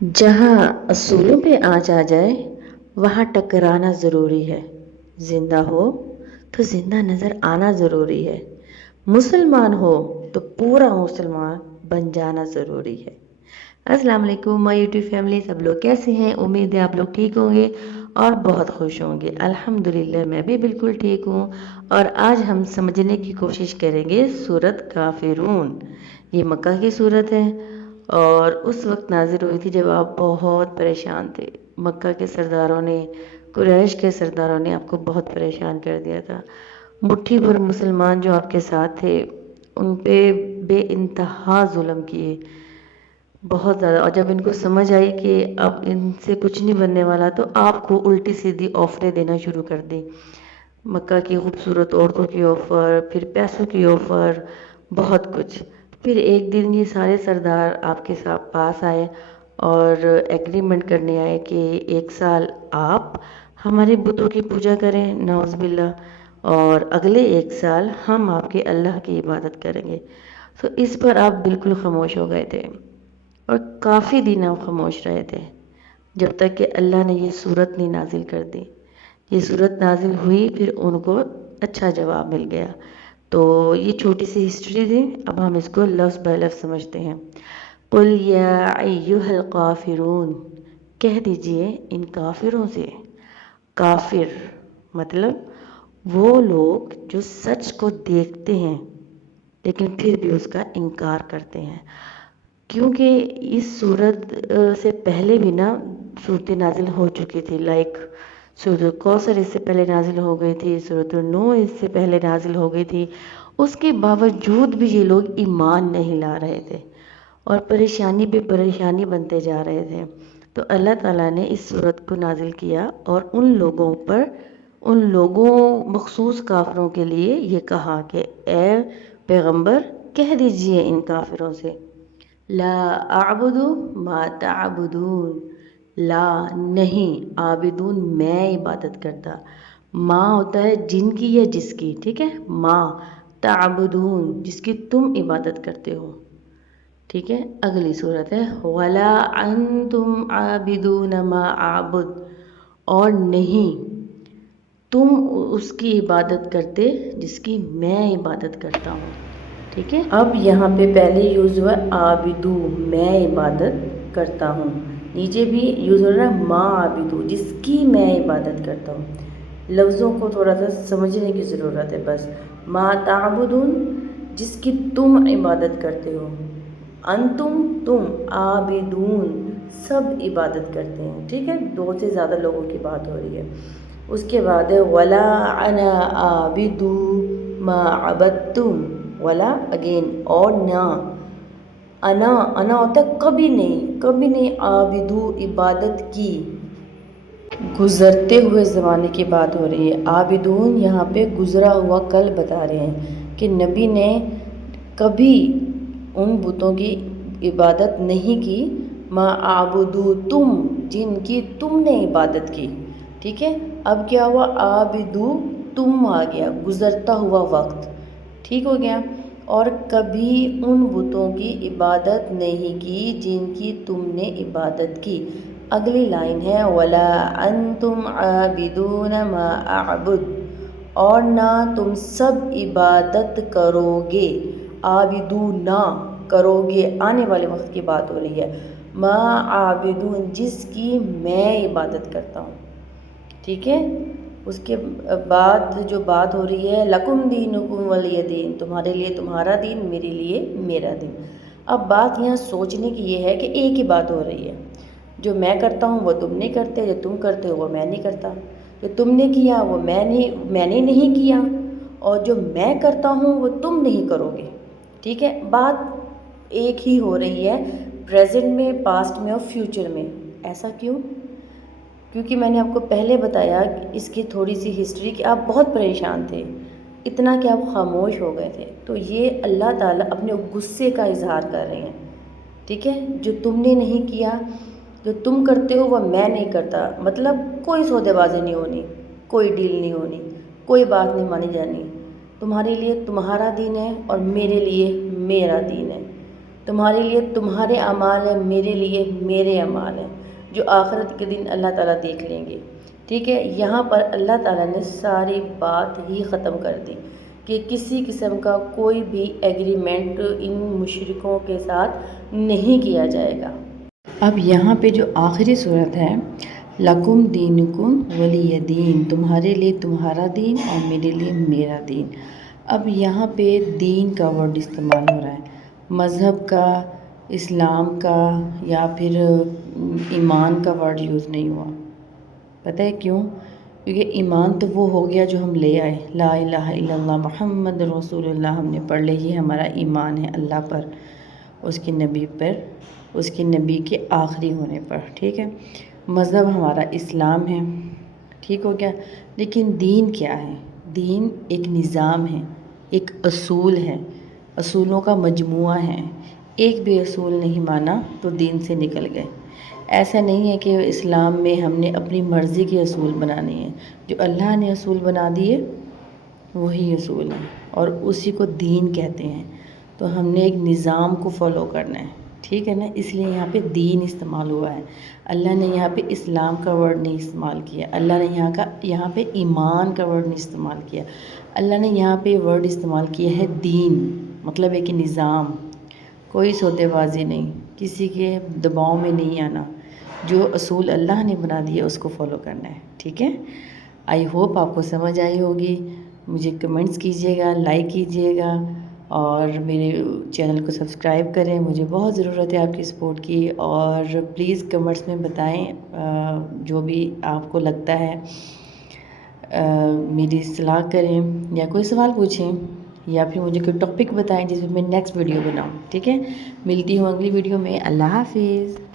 جہاں اصولوں پہ آنچ آ جائے وہاں ٹکرانا ضروری ہے، زندہ ہو تو زندہ نظر آنا ضروری ہے، مسلمان ہو تو پورا مسلمان بن جانا ضروری ہے۔ السلام علیکم مائی یوٹیوب فیملی، سب لوگ کیسے ہیں؟ امید ہے آپ لوگ ٹھیک ہوں گے اور بہت خوش ہوں گے۔ الحمدللہ میں بھی بالکل ٹھیک ہوں، اور آج ہم سمجھنے کی کوشش کریں گے سورت کافرون۔ یہ مکہ کی سورت ہے اور اس وقت نازل ہوئی تھی جب آپ بہت پریشان تھے۔ مکہ کے سرداروں نے، قریش کے سرداروں نے آپ کو بہت پریشان کر دیا تھا۔ مٹھی بھر مسلمان جو آپ کے ساتھ تھے ان پہ بے انتہا ظلم کیے، بہت زیادہ۔ اور جب ان کو سمجھ آئی کہ اب ان سے کچھ نہیں بننے والا تو آپ کو الٹی سیدھی آفریں دینا شروع کر دی۔ مکہ کی خوبصورت عورتوں کی آفر، پھر پیسوں کی آفر، بہت کچھ۔ پھر ایک دن یہ سارے سردار آپ کے ساتھ پاس آئے اور ایگریمنٹ کرنے آئے کہ 1 سال آپ ہمارے بتوں کی پوجا کریں، نعوذ باللہ، اور اگلے 1 سال ہم آپ کے اللہ کی عبادت کریں گے۔ تو اس پر آپ بالکل خاموش ہو گئے تھے اور کافی دن آپ خاموش رہے تھے، جب تک کہ اللہ نے یہ صورت نہیں نازل کر دی۔ یہ صورت نازل ہوئی، پھر ان کو اچھا جواب مل گیا۔ تو یہ چھوٹی سی ہسٹری تھی، اب ہم اس کو لفظ بہ لفظ سمجھتے ہیں۔ قُلْ يَا أَيُّهَا الْقَافِرُونَ، کہہ دیجئے ان کافروں سے۔ کافر مطلب وہ لوگ جو سچ کو دیکھتے ہیں لیکن پھر بھی اس کا انکار کرتے ہیں، کیونکہ اس صورت سے پہلے بھی نا صورتیں نازل ہو چکی تھی، لائک سورۃ الکوثر اس سے پہلے نازل ہو گئی تھی، سورۃ النور اس سے پہلے نازل ہو گئی تھی۔ اس کے باوجود بھی یہ لوگ ایمان نہیں لا رہے تھے اور پریشانی پہ پریشانی بنتے جا رہے تھے۔ تو اللہ تعالیٰ نے اس صورت کو نازل کیا اور ان لوگوں پر، ان لوگوں مخصوص کافروں کے لیے یہ کہا کہ اے پیغمبر کہہ دیجئے ان کافروں سے، لا اعبد ما تعبدون، لا نہیں، عابدون میں عبادت کرتا، ما ہوتا ہے جن کی یا جس کی، ٹھیک ہے، ما تعبدون جس کی تم عبادت کرتے ہو، ٹھیک ہے۔ اگلی صورت ہے ولا انتم عابدون ما اعبد، اور نہیں تم اس کی عبادت کرتے جس کی میں عبادت کرتا ہوں، ٹھیک ہے۔ اب یہاں پہ پہلے یوز ہوا عابدو، میں عبادت کرتا ہوں، نیچے بھی یوز ہو رہا ہے ما عابدو، جس کی میں عبادت کرتا ہوں۔ لفظوں کو تھوڑا سا سمجھنے کی ضرورت ہے بس۔ ما تعبدون جس کی تم عبادت کرتے ہو، انتم تم، عابدون سب عبادت کرتے ہیں، ٹھیک ہے، 2 سے زیادہ لوگوں کی بات ہو رہی ہے۔ اس کے بعد ہے ولا انا عابد ما عبدتم، ولا اگین، اور نہ، انا ہوتا ہے کبھی نہیں، کبھی نہیں، عابدو عبادت کی، گزرتے ہوئے زمانے کی بات ہو رہی ہے۔ عابدون یہاں پہ گزرا ہوا کل بتا رہے ہیں کہ نبی نے کبھی ان بتوں کی عبادت نہیں کی، ما عابدو تم، جن کی تم نے عبادت کی، ٹھیک ہے۔ اب کیا ہوا، عابدو تم آ گیا، گزرتا ہوا وقت، ٹھیک ہو گیا، اور کبھی ان بتوں کی عبادت نہیں کی جن کی تم نے عبادت کی۔ اگلی لائن ہے ولا انتم عابدون ما اعبد، اور نہ تم سب عبادت کرو گے، عابدون کرو گے، آنے والے وقت کی بات ہو رہی ہے، ما عابدون جس کی میں عبادت کرتا ہوں، ٹھیک ہے۔ اس کے بعد جو بات ہو رہی ہے لکم دینکم ولی دین، تمہارے لیے تمہارا دین، میرے لیے میرا دین۔ اب بات یہاں سوچنے کی یہ ہے کہ ایک ہی بات ہو رہی ہے، جو میں کرتا ہوں وہ تم نہیں کرتے، جو تم کرتے ہو وہ میں نہیں کرتا، جو تم نے کیا وہ میں نے نہیں کیا، اور جو میں کرتا ہوں وہ تم نہیں کرو گے، ٹھیک ہے۔ بات ایک ہی ہو رہی ہے، پریزنٹ میں، پاسٹ میں اور فیوچر میں۔ ایسا کیوں؟ کیونکہ میں نے آپ کو پہلے بتایا اس کی تھوڑی سی ہسٹری کہ آپ بہت پریشان تھے، اتنا کہ آپ خاموش ہو گئے تھے۔ تو یہ اللہ تعالیٰ اپنے غصے کا اظہار کر رہے ہیں، ٹھیک ہے۔ جو تم نے نہیں کیا، جو تم کرتے ہو وہ میں نہیں کرتا، مطلب کوئی سودے بازی نہیں ہونی، کوئی ڈیل نہیں ہونی، کوئی بات نہیں مانی جانی، تمہارے لیے تمہارا دین ہے اور میرے لیے میرا دین ہے۔ تمہارے لیے تمہارے اعمال ہیں، میرے لیے میرے اعمال ہیں، جو آخرت کے دن اللہ تعالیٰ دیکھ لیں گے۔ ٹھیک ہے، یہاں پر اللہ تعالیٰ نے ساری بات ہی ختم کر دی کہ کسی قسم کا کوئی بھی ایگریمنٹ ان مشرکوں کے ساتھ نہیں کیا جائے گا۔ اب یہاں پہ جو آخری صورت ہے، لکم دینکم ولی دین، تمہارے لیے تمہارا دین اور میرے لیے میرا دین۔ اب یہاں پہ دین کا ورڈ استعمال ہو رہا ہے، مذہب کا، اسلام کا یا پھر ایمان کا ورڈ یوز نہیں ہوا۔ پتہ ہے کیوں؟ کیونکہ ایمان تو وہ ہو گیا جو ہم لے آئے، لا الہ الا اللہ محمد رسول اللہ، ہم نے پڑھ لے، یہ ہمارا ایمان ہے اللہ پر، اس کے نبی پر، اس کے نبی کے آخری ہونے پر۔ ٹھیک ہے، مذہب ہمارا اسلام ہے، ٹھیک ہو گیا۔ لیکن دین کیا ہے؟ دین ایک نظام ہے، ایک اصول ہے، اصولوں کا مجموعہ ہے۔ ایک بھی اصول نہیں مانا تو دین سے نکل گئے۔ ایسا نہیں ہے کہ اسلام میں ہم نے اپنی مرضی کے اصول بنانے ہیں، جو اللہ نے اصول بنا دیے وہی اصول ہیں اور اسی کو دین کہتے ہیں۔ تو ہم نے ایک نظام کو فالو کرنا ہے، ٹھیک ہے نا، اس لیے یہاں پہ دین استعمال ہوا ہے۔ اللہ نے یہاں پہ اسلام کا ورڈ نہیں استعمال کیا، اللہ نے یہاں پہ ایمان کا ورڈ نہیں استعمال کیا، اللہ نے یہاں پہ ورڈ استعمال کیا ہے دین، مطلب ایک نظام۔ کوئی سودے بازی نہیں، کسی کے دباؤ میں نہیں آنا، جو اصول اللہ نے بنا دیا اس کو فالو کرنا ہے، ٹھیک ہے۔ آئی ہوپ آپ کو سمجھ آئی ہوگی۔ مجھے کمنٹس کیجیے گا، لائک کیجیے گا اور میرے چینل کو سبسکرائب کریں، مجھے بہت ضرورت ہے آپ کی سپورٹ کی۔ اور پلیز کمنٹس میں بتائیں جو بھی آپ کو لگتا ہے، میری اصلاح کریں یا کوئی سوال پوچھیں یا پھر مجھے کوئی ٹاپک بتائیں جس میں میں نیکسٹ ویڈیو بناؤں، ٹھیک ہے۔ ملتی ہوں اگلی ویڈیو میں، اللہ حافظ۔